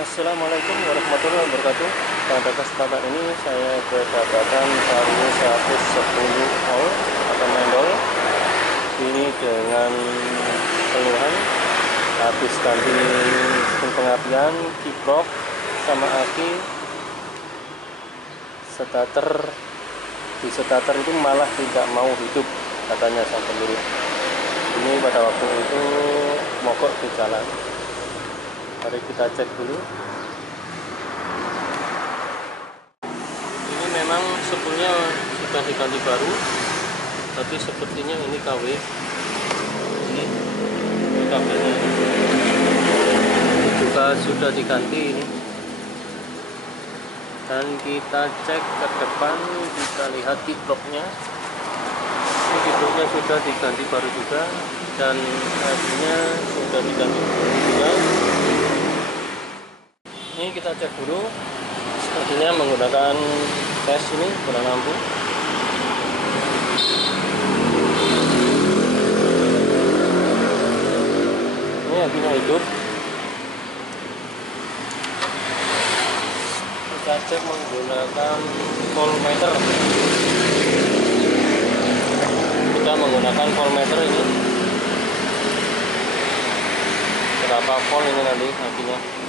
Assalamualaikum warahmatullahi wabarakatuh. Pada kesempatan ini saya kedapatan Vario 110 volt atau mendol ini dengan keluhan habis ganti sistem pengapian, kiprok sama aki, di starter itu malah tidak mau hidup katanya sang pemilik. Ini pada waktu itu mogok di jalan. Mari kita cek dulu. Ini memang sebelumnya sudah diganti baru, tapi sepertinya ini KW. Ini kabelnya juga sudah diganti ini. Dan kita cek ke depan, kita lihat kiproknya. Ini kiproknya sudah diganti baru juga, dan hasilnya sudah diganti baru juga. Ini kita cek dulu, hasilnya menggunakan tes ini bola lampu. Ini apinya hidup. Kita cek menggunakan voltmeter. Kita menggunakan voltmeter ini. Berapa volt ini nanti apinya?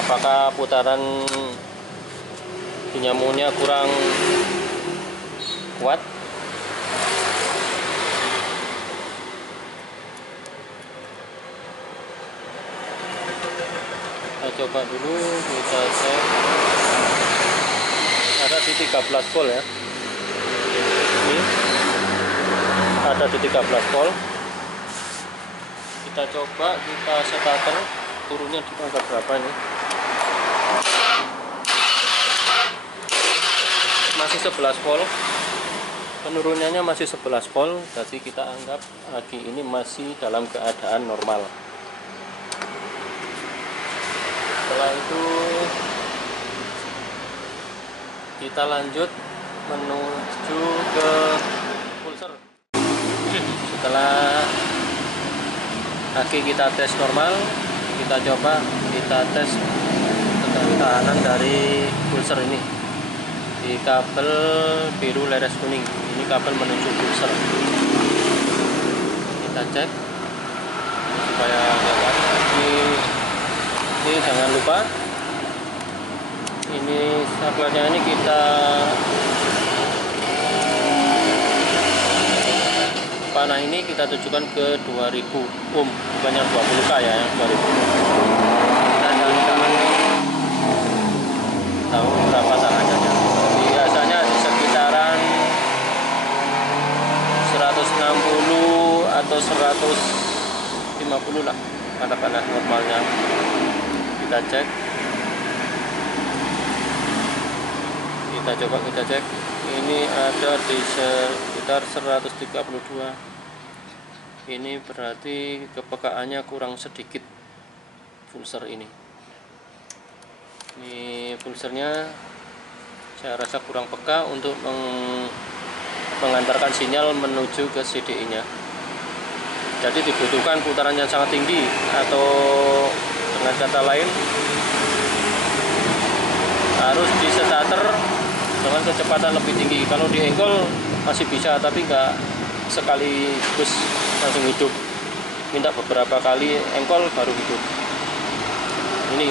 Apakah putaran dinyamunya kurang kuat? Kita coba dulu, kita cek. Ada di 13 volt ya. Ini ada di 13 volt. Kita coba, kita starter, turunnya di angka berapa nih? Masih 11 volt, penurunannya masih 11 volt, jadi kita anggap aki ini masih dalam keadaan normal. Setelah itu kita lanjut menuju ke pulser. Setelah aki kita tes normal, kita coba kita tes ketahanan dari pulser ini di kabel biru leres kuning. Ini kabel menuju pulser. Kita cek supaya dapat. Ini jangan lupa, ini saklarnya ini kita panah ini kita tujukan ke 2000 ohm, bukannya 20k ya, 2000 ohm. Kita carikan tahu berapa teganannya. Biasanya di sekitaran 160 atau 150 lah panah normalnya. Kita cek, kita coba kita cek. Ini ada di sekitar 132. Ini berarti kepekaannya kurang sedikit pulser ini. Ini pulsernya saya rasa kurang peka untuk mengantarkan sinyal menuju ke CDI nya. Jadi dibutuhkan putaran yang sangat tinggi, atau dengan kata lain harus di starter dengan kecepatan lebih tinggi. Kalau di engkol masih bisa, tapi nggak sekaligus langsung hidup. Minta beberapa kali engkol baru hidup. Ini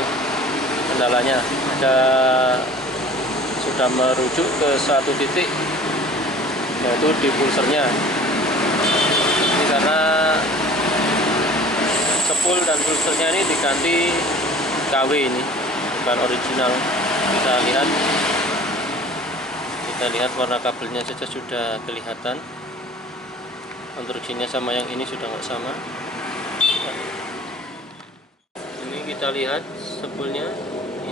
kendalanya. Sudah merujuk ke satu titik, yaitu di pulsernya. Ini karena sepul dan pulsernya ini diganti KW, ini bukan original. Kita lihat warna kabelnya saja sudah kelihatan. Konstruksinya sama yang ini sudah nggak sama. Ini kita lihat sepulnya,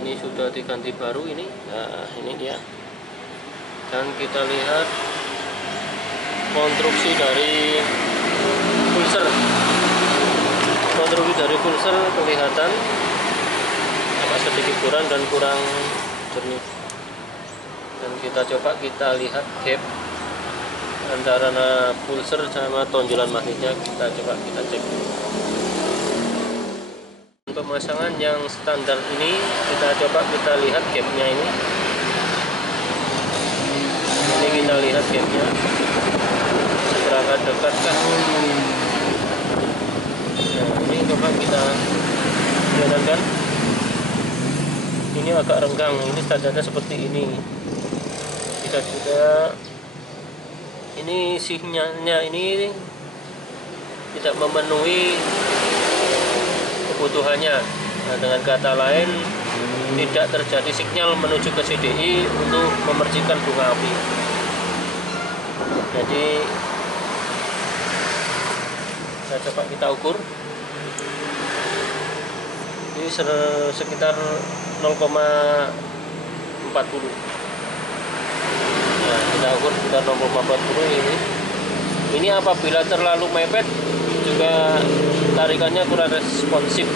ini sudah diganti baru ini. Nah, ini dia. Dan kita lihat konstruksi dari pulser. Konstruksi dari pulser kelihatan agak sedikit kurang dan kurang jernih. Dan kita coba kita lihat gap antara pulser sama tonjolan magnetnya, kita coba kita cek. pemasangan yang standar ini kita lihat gapnya ini kita lihat gapnya seberapa dekatkah. Nah, ini coba kita lihat kan, ini agak renggang, ini standarnya seperti ini. Kita juga ini sinyalnya ini tidak memenuhi kebutuhannya. Nah, dengan kata lain, tidak terjadi sinyal menuju ke CDI untuk memercikan bunga api. Jadi coba kita ukur, ini sekitar 0,40. Nah, kita ukur sekitar 0,40 ini. Ini apabila terlalu mepet juga tarikannya kurang responsif.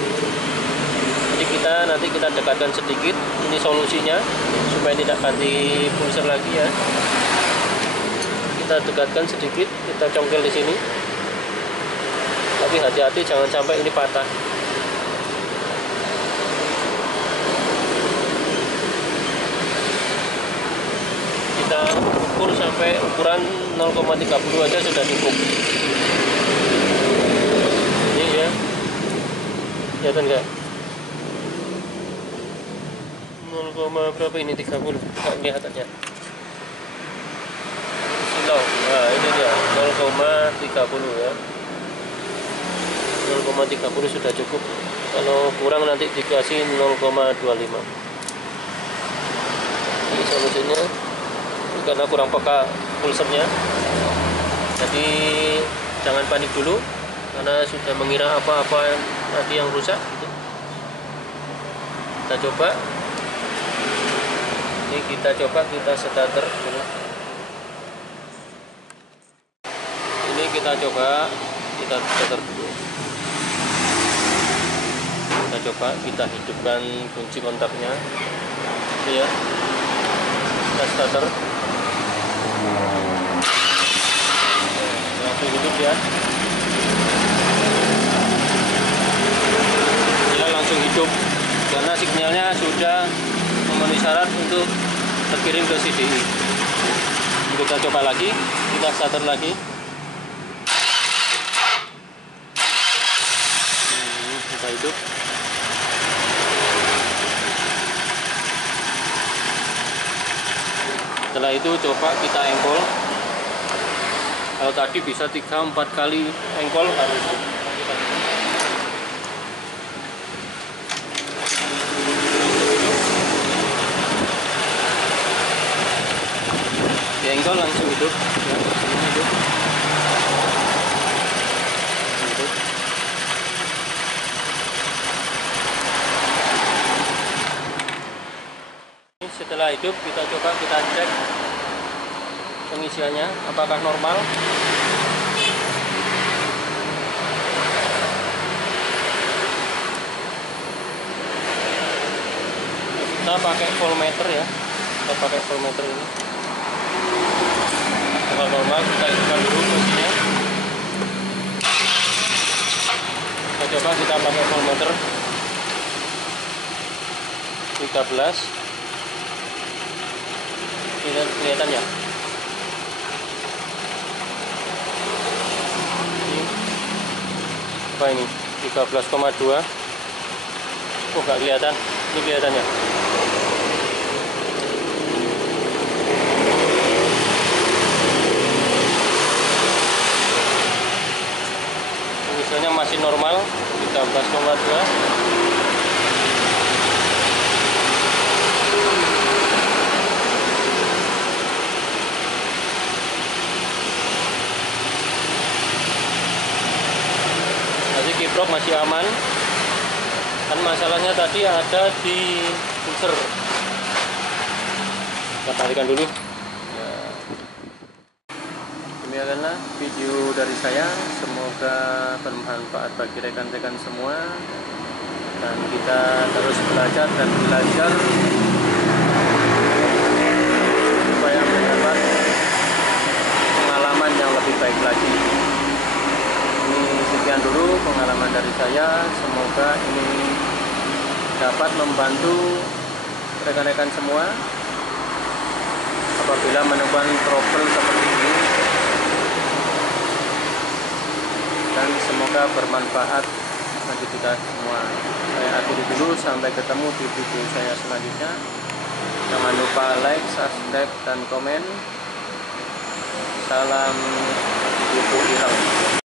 Jadi nanti kita dekatkan sedikit. Ini solusinya supaya tidak ganti pulser lagi ya. Kita dekatkan sedikit, kita congkel di sini. Tapi hati-hati jangan sampai ini patah. Kita ukur sampai ukuran 0,30 aja sudah cukup. Ini ya, kelihatan nggak? 0, berapa ini? 30. Nggak kelihatannya. Nah, ini dia 0,30 ya. 0,30 sudah cukup. Kalau kurang nanti dikasih 0,25. Ini solusinya. Karena kurang peka pulsernya, jadi jangan panik dulu karena sudah mengira apa-apa tadi yang rusak gitu. Kita coba ini, kita starter dulu. Ini kita coba starter dulu. Kita hidupkan kunci kontaknya ini ya, kita starter. Langsung hidup ya. Dia langsung hidup karena sinyalnya sudah memenuhi syarat untuk terkirim ke CDI. Kita coba lagi, kita starter lagi. Kita hidup. Setelah itu coba kita engkol. Kalau tadi bisa 3-4 kali engkol harus. Engkol langsung hidup ya, hidup. Setelah hidup kita coba cek pengisiannya apakah normal. Kita pakai voltmeter ya, ini. Kalau normal kita hidupkan dulu mesinnya. Kita coba kita pakai voltmeter 13. Ini kelihatan ya. Ini apa ini? 13,2. Oh, nggak kelihatan. Ini kelihatannya. Misalnya masih normal 13,2. Jadi kiprok masih aman. Kan masalahnya tadi ada di pulser. Kita tarikan dulu. Demikianlah video dari saya, semoga bermanfaat bagi rekan-rekan semua, dan kita terus belajar supaya mendapat pengalaman yang lebih baik lagi. Ini sekian dulu pengalaman dari saya, semoga ini dapat membantu rekan-rekan semua apabila menemukan trouble seperti ini, dan semoga bermanfaat bagi kita semua. Saya akhiri dulu, sampai ketemu di video saya selanjutnya. Jangan lupa like, subscribe, dan komen. Salam ibu ireng.